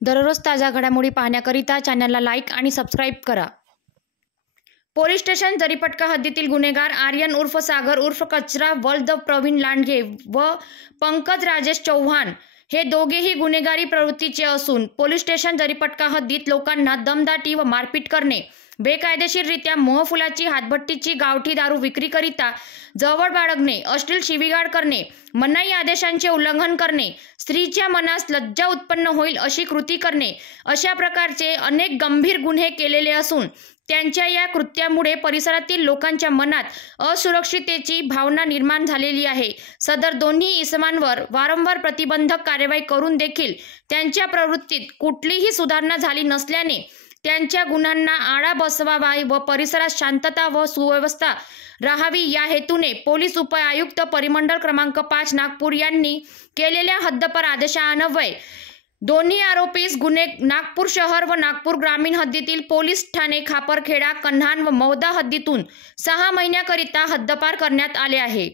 दररोज ताज्या घडामोडी पाहण्याकरिता चॅनलला लाईक आणि सबस्क्राईब करा। पोलीस स्टेशन जरीपटका हद्दीतील गुन्हेगार आर्यन उर्फ सागर उर्फ कचरा वल्द प्रवीण लांडगे व पंकज राजेश चौहान हे दोघेही गुन्हेगारी प्रवृत्तीचे असून पोलीस स्टेशन जरीपटका हद्दीत लोकांना दमदाटी व मारपीट करणे, बेकायदेशीररित्या मोहफुलाची हातभट्टीची गावठी दारू विक्रीकरिता जवळ बाळगणे, अश्लील शिवीगाळ करणे, मनाई आदेशांचे उल्लंघन करणे, स्त्रीच्या मनास लज्जा उत्पन्न होईल अशी कृती करणे अशा प्रकारचे अनेक गंभीर गुन्हे केलेले असून त्यांच्या या कृत्यामुळे परिसरातील लोकांच्या मनात असुरक्षिततेची भावना निर्माण झालेली आहे। सदर दोन्ही इसमांवर वारंवार प्रतिबंधक कारवाई करून देखील त्यांच्या प्रवृत्तीत कुठलीही सुधारणा झाली नसल्याने त्यांच्या गुन्ह्यांना आळा बसवावा व परिसरात शांतता व सुव्यवस्था राहावी या हेतूने पोलीस उपआयुक्त परिमंडळ क्रमांक 5 नागपूर यांनी केलेल्या हद्दपार आदेशान्वये दोन्ही आरोपीस गुन्हे नागपूर शहर व नागपूर ग्रामीण हद्दीतील पोलीस ठाणे खापरखेडा, कन्हान व मौदा हद्दीतून 6 महिन्याकरिता हद्दपार करण्यात आले आहे।